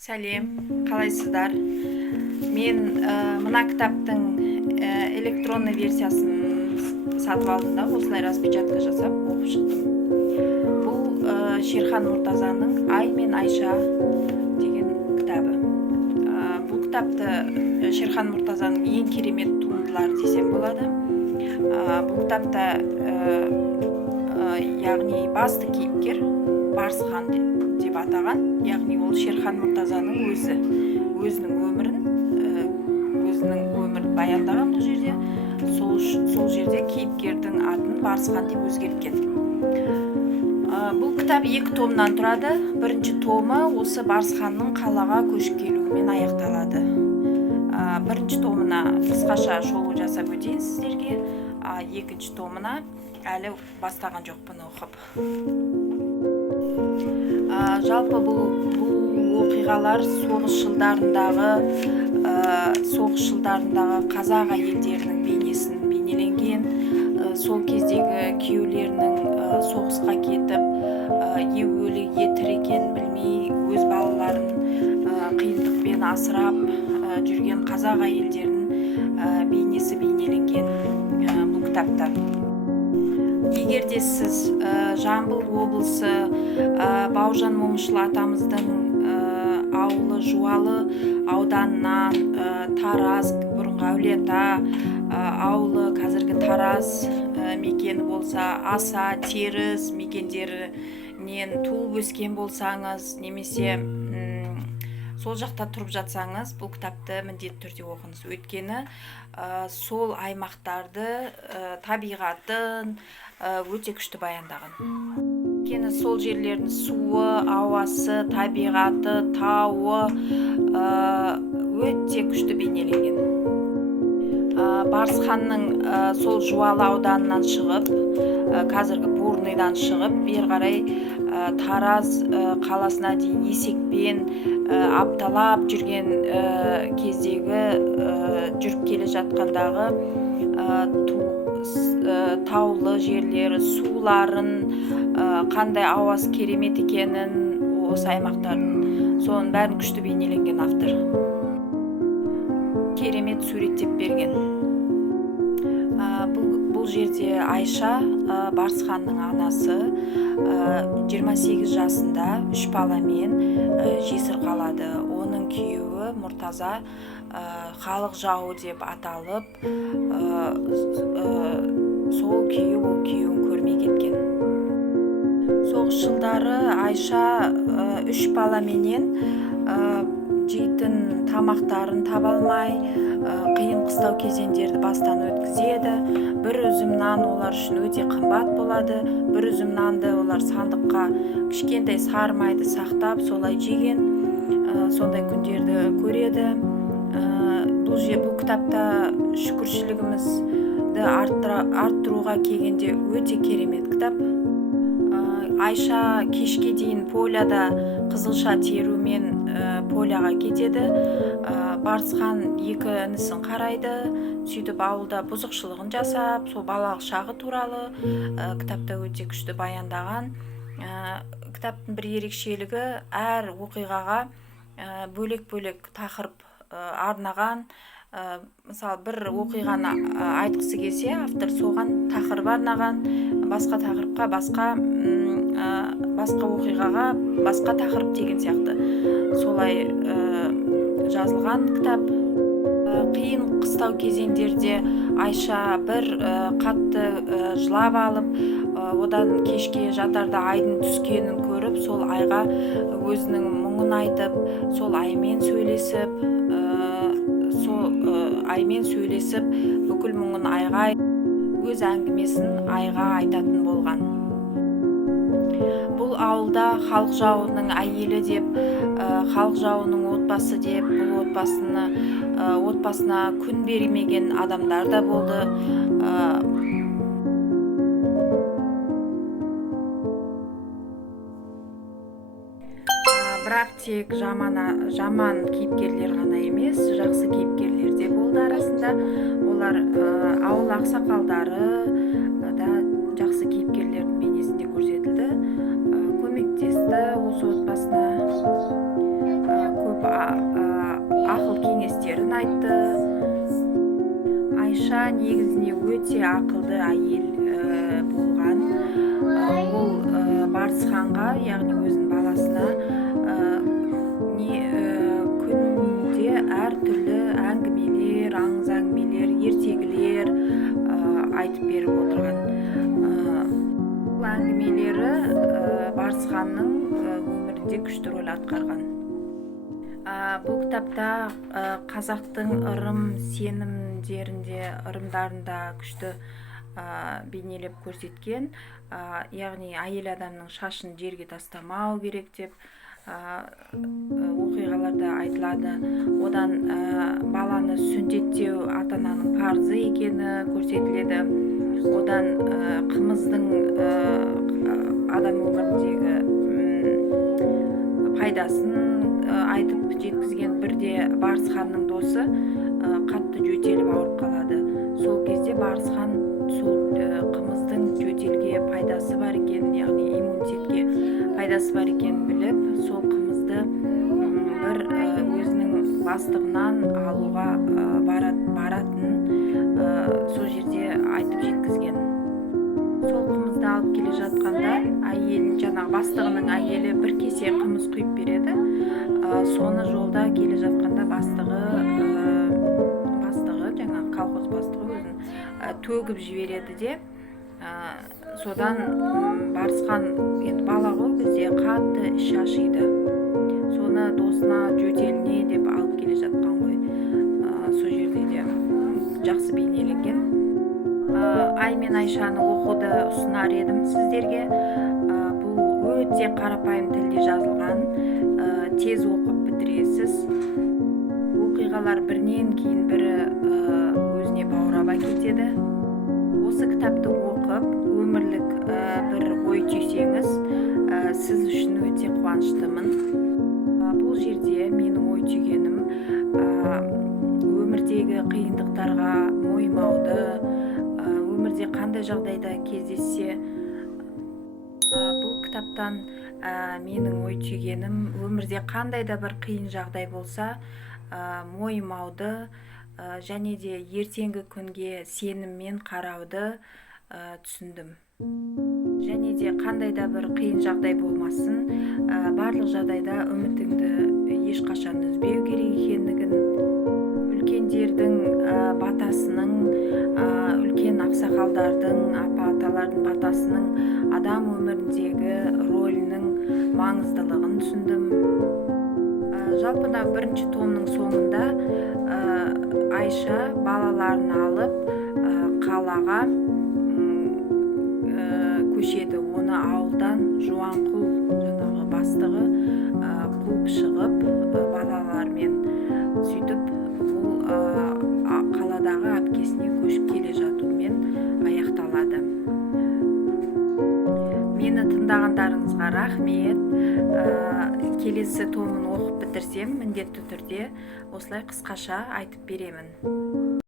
Сәлем, қалайсыздар? Мен мына кітаптың электронный версиясын сатып алдым да, осылай распечатка жасап оқып шықтым. Бұл Шерхан Мұртазаның «Ай мен Айша» деген кітабы. Бұл кітапты Шерхан Мұртазаның ең керемет туындылары десем болады. Бұл кітапта яғни басты кейіпкер Барсхан деп атаған, яғни ол Шерхан Мұртазаның өзінің өмірін баяндаған бұл жерде. Сол жерде кейіпкердің атын Барсхан деп өзгерткен. Бұл кітап 2 томнан тұрады. Бірінші томы осы Барсханның қалаға көшіп келуімен аяқталады. Бірінші томына қысқаша шолу жасап өтейін сіздерге. Екінші томына әлі бастаған жоқпын оқып. Жалпы бұл оқиғалар соғыс жылдарындағы қазақ әйелдерінің бейнесін бейнеленген, сол кездегі күйеулерінің соғысқа кетіп, өлі тірі екенін білмей, өз балаларын қиындықпен асырап жүрген қазақ әйелдерінің бейнесі бейнеленген бұл кітапта. Егер де сіз Жамбыл облысы Бауыржан Момышұлы атамыздың ауылы Жуалы ауданынан Тараз, бұрынғы Әулиеата ауылы, қазіргі Тараз мекені болса, Аса, Теріс мекендерінен туып өскен болсаңыз, немесе сол жақта тұрып жатсаңыз, бұл кітапты міндетті түрде оқыңыз. Өйткені сол аймақтарды, табиғатын өте күшті баяндаған. Өйткені сол жерлердің суы, ауасы, табиғаты, тауы өте күшті бейнеленген. Барсханның сол Жуалы ауданынан шығып, қазіргі Бурныйдан шығып, бері қарай Тараз қаласына дейін есекпен апталап жүрген кездегі жүріп келе жатқандағы таулы жерлері, суларын, қандай ауасы керемет екенін, осы аймақтардың соның бәрін күшті бейнеленген автор. Керемет суреттеп берген. Бұл жерде Айша, Барсханның анасы, 28 жасында 3 баламен жесір қалады. Оның күйеуі Мұртаза халық жауы деп аталып, сол күйеуін көрмей кеткен. Соғыс жылдары Айша 3 баламенен жейтін тамақтарын таба алмай, қиын қыстау кезеңдерді бастан өткізеді. Бір үзім нан олар үшін өте қымбат болады. Бір үзім нанды олар сандыққа кішкентай сары майды сақтап, солай жеген, сондай күндерді көреді. Бұл кітапта шүкіршілігімізді арттыруға келгенде өте керемет кітап. Айша кешке дейін поляда қызылша терумен поляға кетеді. Барсхан 2 інісін қарайды, сөйтіп ауылда бұзықшылығын жасап, сол балалық шағы туралы кітапта өте күшті баяндаған. Кітаптың бір ерекшелігі әр оқиғаға бөлек-бөлек тақырып арнаған. Мысалы, бір оқиғаны айтқысы келсе, автор соған тақырып арнаған, басқа тақырыпқа, басқа оқиғаға, басқа тақырып деген сияқты. Солай жазылған кітап. Қиын қыстау кезеңдерде Айша бір қатты жылап алып, одан кешке жатарда айдың түскенін көріп, сол айға өзінің мұңын айтып, сол аймен сөйлесіп, бүкіл мұңын айға, өз әңгімесін айға айтатын болған. Бұл ауылда халық жауының әйелі деп, халық жауының отбасы деп, бұл отбасына күн бермеген адамдар да болды. Бірақ тек жаман кейіпкерлер ғана емес, жақсы кейіпкерлер де болды арасында. Олар ауыл ақсақалдары да жақсы кейіпкерлердің бейнесінде көрсетілді. Көмектесті осы отбасына. Көп ақыл кеңестерін айтты. Айша негізіне өте ақылды әйел болған. Ол Барысханға, яғни өзінің баласына күнде әртүрлі әңгімелер, аңыз әңгімелер, ертегілер айтып беріп отырған. Бұл әңгімелері Барысханның өмірінде күшті рөл атқарған. Бұл кітапта қазақтың ырымдарында күшті бейнелеп көрсеткен, яғни әйел адамның шашын жерге тастамау керек деп оқиғаларда айтылады. Одан баланы сүндеттеу ата-ананың парызы екені көрсетіледі. Одан қымыздың адам өміріндегі пайдасын айтып жеткізген. Бірде Барысханның досы қатты жөтеліп ауырып қалады. Сол кезде Барысхан сол қымыздың жөтелге пайдасы бар екенін, яғни иммунитетке пайдасы бар екенін біліп, сол қымызды бір өзінің бастығынан алуға баратын сол жерде айтып жеткізген. Сол қымызды алып келе жатқанда жаңағы бастығының әйелі бір кесе қымыз құйып береді. Соны жолда келе жатқанда бастығы жаңағы колхоз бастығы өзін төгіп жібереді де, содан Барысхан, енді бала ғой, бізде қатты іші ашиды. Соны досына жөтеліне деп алып келе жатқан ғой. Сол жерде де жақсы бейнеленген. Ай мен Айшаны оқуды ұсынар едім сіздерге. Бұл өте қарапайым тілде жазылған, тез оқып бітіресіз. Оқиғалар бірінен кейін бірі өзіне баурап әкетеді. Осы кітапты оқып, өмірлік бір ой түйсеңіз, сіз үшін өте қуаныштымын. Бұл жерде менің ой түйгенім, өмірдегі қиындықтарға мойымауды, өмірде қандай жағдайда кездессе, бұл кітаптан менің ой түйгенім, өмірде қандай да бір қиын жағдай болса, мойымауды, және де ертеңгі күнге сеніммен қарауды түсіндім. Және де қандай да бір қиын жағдай болмасын, барлық жағдайда үмітіңді ешқашан үзбеу керек екендігін, үлкендердің батасының, үлкен ақсақалдардың, апа-аталардың батасының адам өміріндегі рөлінің маңыздылығын түсіндім. Жалпыда бірінші томның соңында Айша балаларын алып қалаға көшеді. Оны ауылдан Жуанқұл жаңағы бастығы қуып шығып балалармен, сөйтіп бұл қаладағы әпкесіне көшіп келе жатуымен аяқталады. Мені тыңдағандарыңызға рахмет. Келесі томын оқып бітірсем, міндетті түрде осылай қысқаша айтып беремін.